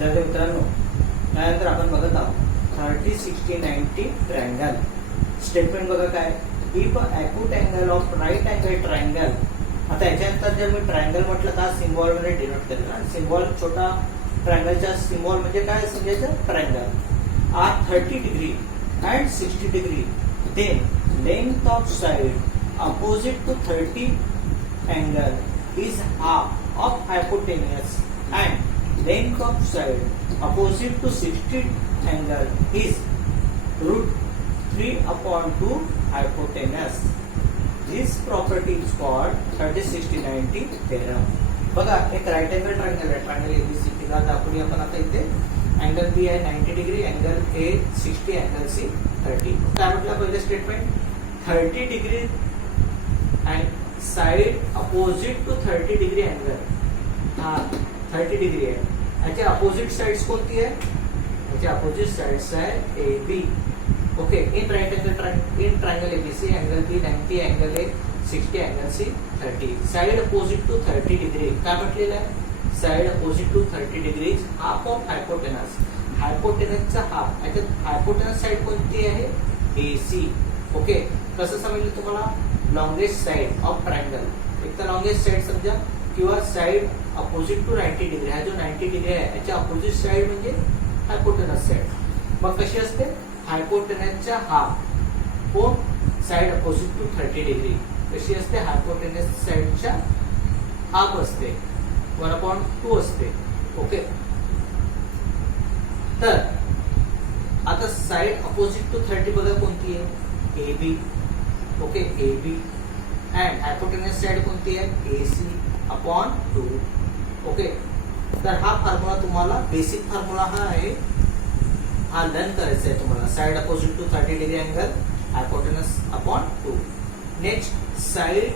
विद्यार्थी मित्रांनो, त्यानंतर आपण बघत आहोत 30, 60, 90 ट्रायंगल. स्टेटमेंट बघा काय, if acute angle of right angle triangle. आता याच्यानंतर जर मी ट्रायंगल म्हटलं का सिम्बॉल मध्ये डिनोट केलं ना, सिम्बॉल छोटा ट्रायंगलचा सिम्बॉल म्हणजे काय समजायचं, triangle are 30 degree and 60 degree, then length of side opposite to 30 angle is half of hypotenuse and length of side opposite to 60 angle is root 3 upon 2 hypotenuse. This property is called 30, 60, 90 theorem. बघा एक right angle triangle आहे, triangle ABC तिला दाखवली आपण. आता इथे angle B आहे 90 degree, angle A 60, angle C 30. काय म्हटलं पहिलं statement, 30 degree and side opposite to 30 degree angle. हा 30 डिग्री आहे, याची अपोजिट साइड्स कोणती आहे, याची अपोजिट साइड्स आहे A B. Okay, in right angle in triangle ABC angle B 90, angle A 60, angle C 30. Side opposite to 30 degree काय म्हटलेलं आहे, side opposite to 30 degree half of hypotenuse. हायपोटेनसचा हाफ, याच्यात हायपोटेनस साइड कोणती आहे, ए सी. ओके, कसं समजलं तुम्हाला, लॉंगेस्ट साइड ऑफ ट्रायंगल, एक तर लॉंगेस्ट साइड समजा किंवा साइड अपोजिट टू 90 डिग्री. हा जो 90 डिग्री आहे याच्या अपोजिट साइड म्हणजे हायपोटेनस साइड. मग कशी असते, हायपोटेनसच्या हाफ कोण, साइड अपोजिट टू 30 डिग्री कशी असते, हायपोटेनस साइडच्या हाफ असते, 1/2 असते. ओके, तर आता साइड अपोजिट टू 30 बघा कोणती आहे, A B. Okay, A B and hypotenuse side कोणती आहे, ए सी अपॉन 2. ओके, तर हा फॉर्म्युला तुम्हाला बेसिक फॉर्म्युला हा आहे, हा लर्न करायचा आहे तुम्हाला. Side opposite to 30 degree angle hypotenuse upon 2. Next side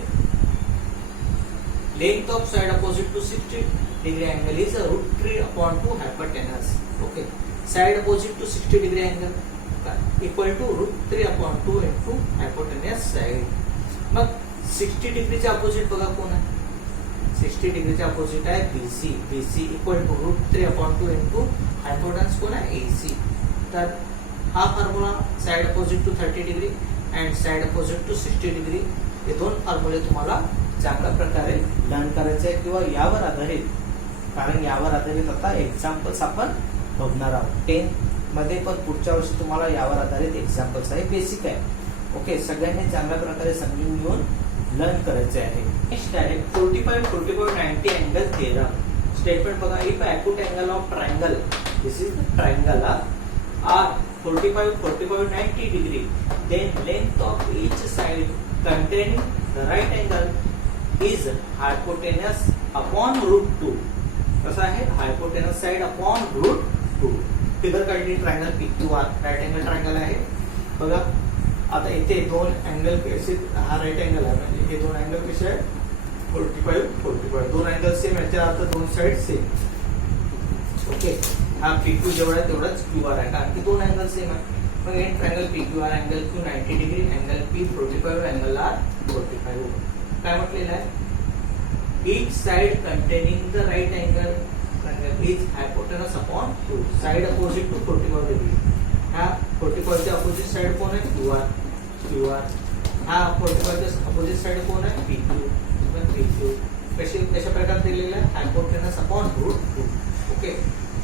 length of side opposite to 60 degree angle is √3 upon 2 hypotenuse. Okay, side opposite to 60 degree angle equal to √3 upon 2 into hypotenuse side. मग 60 डिग्रीच्या opposite बघा कोण आहे, 60 डिग्रीच्या opposite आहे BC. BC equal to √3 upon 2 into hypotenuse कोण आहे, AC. तर हा formula side opposite to 30 degree and side opposite to 60 degree, हे दोन फॉर्म्युले तुम्हाला चांगल्या प्रकारे लर्न करायचे आहे किंवा यावर आधारित, कारण यावर आधारित आता एक्झाम्पल्स आपण बघणार आहोत. 10 मध्ये पण पुढच्या वर्षी तुम्हाला यावर आधारित एक्झाम्पल्स आहे, बेसिक आहे. ओके, सगळ्यांनी चांगल्या प्रकारे समजून घेऊन लर्न करायचे आहे. नेक्स्ट आहे 45, 45, 90 अँगल थेरम. स्टेटमेंट बघा, if acute angle of triangle, this is the triangle are 45, 45, 90 degree, then length of each side containing the right angle is hypotenuse upon √2. कसं आहे, हायपोटेनस साइड अपॉन √2. फिगर काढली, triangle P Q R right angle triangle आहे. बघा आता इथे दोन angle कसे, हा राईट अँगल आहे म्हणजे हे दोन अँगल कसे आहे, 45, 45 दोन अँगल सेम, याच्या आता दोन साइड सेम. ओके, हा पी क्यू जेवढा आहे तेवढाच क्यू आर आहे, कारण की दोन अँगल सेम आहे. मग हे triangle P Q R, angle Q 90 degree, angle P 45, angle R 45. काय म्हटलेलं आहे, each side containing the right angle is hypotenuse upon 2. Side opposite to 45 degree. हा 45 च्या अपोजिट साइड कोण आहे, क्यू आर. क्यू आर हा 45 च्या अपोजिट साइड कोण आहे, पी क्यू. पी क्यू कशा प्रकारे दिलेला आहे, हायपोटेनस अपॉन √2. ओके,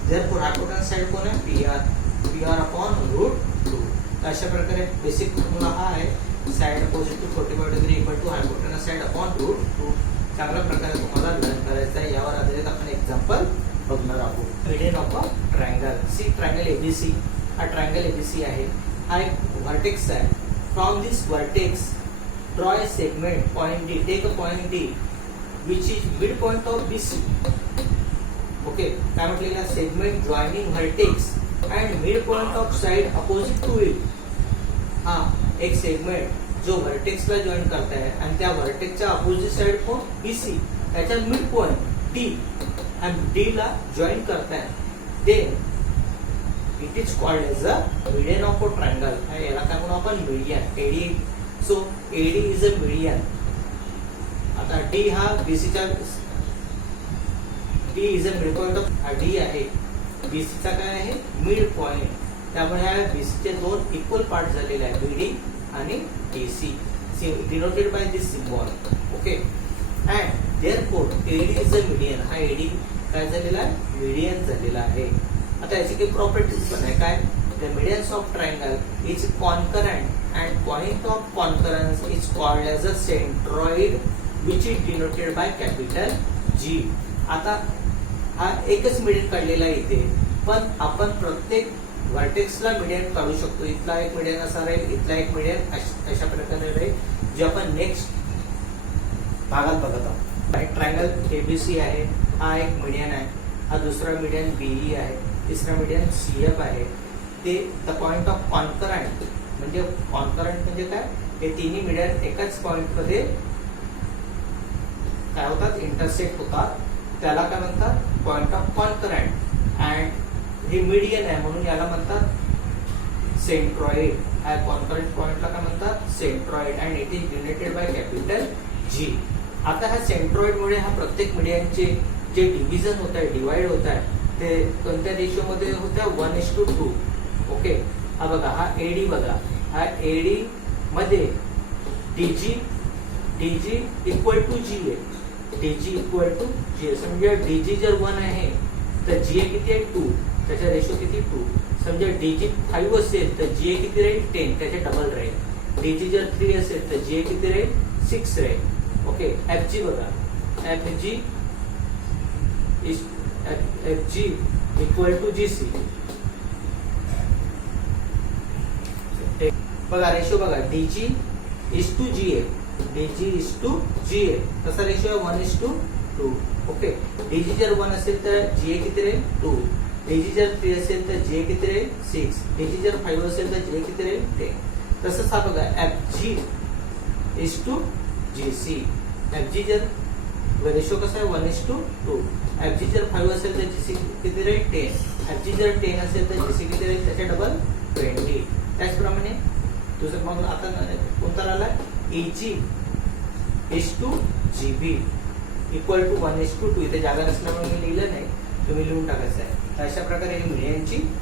जर हायपोटेनस साइड कोण आहे, P R. P R upon √2. अशा प्रकारे बेसिक फॉर्म्युला हा आहे, side opposite to 45 degree equal to hypotenuse side upon √2. चांगल्या प्रकारे तुम्हाला लर्न करायचं आहे. यावर आधारित आपण एक्झाम्पल बघणार आहोत. Median of a triangle. See triangle ABC, हा ट्रायंगल एबीसी आहे, हा एक व्हर्टेक्स आहे. From this vertex draw a segment point D, take a point D which is mid point of BC. Okay, काय म्हटलेलं, segment joining vertex and mid point of side opposite to it. हा एक segment जो व्हर्टेक्सला join करताय आणि त्या व्हर्टेक्सच्या अपोजिट साइड कोण, बीसी, त्याच्या मिड पॉइंट डी आणि डी ला जॉईन करताय, then it is called as a median of a triangle. याला काय म्हणू आपण, median, AD. So AD is a median. आता डी हा बीसीच्या, D is a mid point of, D आहे बीसीचा काय आहे मिड पॉइंट, त्यामुळे ह्या बीसीचे दोन इक्वल पार्ट झालेले आहेत बीडी आणि DC denoted by this symbol. Okay and therefore AD is a median. हा एडी काय झालेला आहे मीडियन झालेला आहे. आता याची काही प्रॉपर्टीज पण आहे. काय the medians of triangle is concurrent and point of concurrence is called as a centroid which is denoted by capital G. आता हा एकच मीडियन काढलेला आहे इथे, पण आपण प्रत्येक व्हर्टेक्सला मीडियन काढू शकतो. इथला एक मीडियन असा राहील, इथला एक मीडियन अशा प्रकारे राहील, जे आपण नेक्स्ट भागात बघत आहोत. ट्रायंगल एबीसी आहे, हा एक मीडियन आहे, हा दुसरा मीडियन बीई आहे, तिसरा मीडियन सीएफ आहे. ते द पॉइंट ऑफ कॉन्करंट म्हणजे कॉन्करंट म्हणजे काय, हे तिन्ही मीडियन एकाच पॉइंट मध्ये काय होतात इंटरसेक्ट होतात, त्याला काय म्हणतात पॉइंट ऑफ कॉन्करंट. अँड हे मीडियन आहे म्हणून याला म्हणतात सेंट्रॉइड. ह्या कॉन्करंट पॉइंटला काय म्हणतात centroid and it is denoted by capital G. आता ह्या सेंट्रॉइडमुळे हा प्रत्येक मीडियनचे जे डिव्हिजन होत आहे डिवाइड होत आहे ते कोणत्या रेशोमध्ये होत्या 1:2. ओके हा बघा हा एडी बघा, हा एडी मध्ये डीजी इक्वल टू जी आहे, डीजी इक्वल टू जी आहे. समजा डीजी जर 1 आहे तर जीए किती आहे 2, त्याचा रेशो किती 2. समजा डीजी 5 असेल तर जीए किती राहील 10, त्याचे डबल राहील. डीजी जर 3 असेल तर जीए किती राहील 6 राहील. ओके एफजी बघा, एफजी इक्वल टू जीसी. बघा रेशो बघा DG is to GA, DG is to GA कसा रेशो आहे 1:2. ओके डीजी जर 1 असेल तर जीए किती राहील 2, डीजी जर 3 असेल तर जीए किती राहील 6, डीजी जर 5 असेल तर जीए किती राहील 10. तसंच हा बघा FG is to GC, FG जर रेशो कसा आहे 1:2. एफजी जर 5 असेल तर जीसी किती राहील 10, एफजी जर 10 असेल तर जीसी किती राहील त्याच्या डबल 20. त्याचप्रमाणे दुसरं मग आता कोणता राहिला AG is to GB equal to 1:2. इथे जागा नसल्यामुळे मी लिहिलं नाही, तुम्ही लिहून टाकायचं आहे. तर अशा प्रकारे ही मीडियनची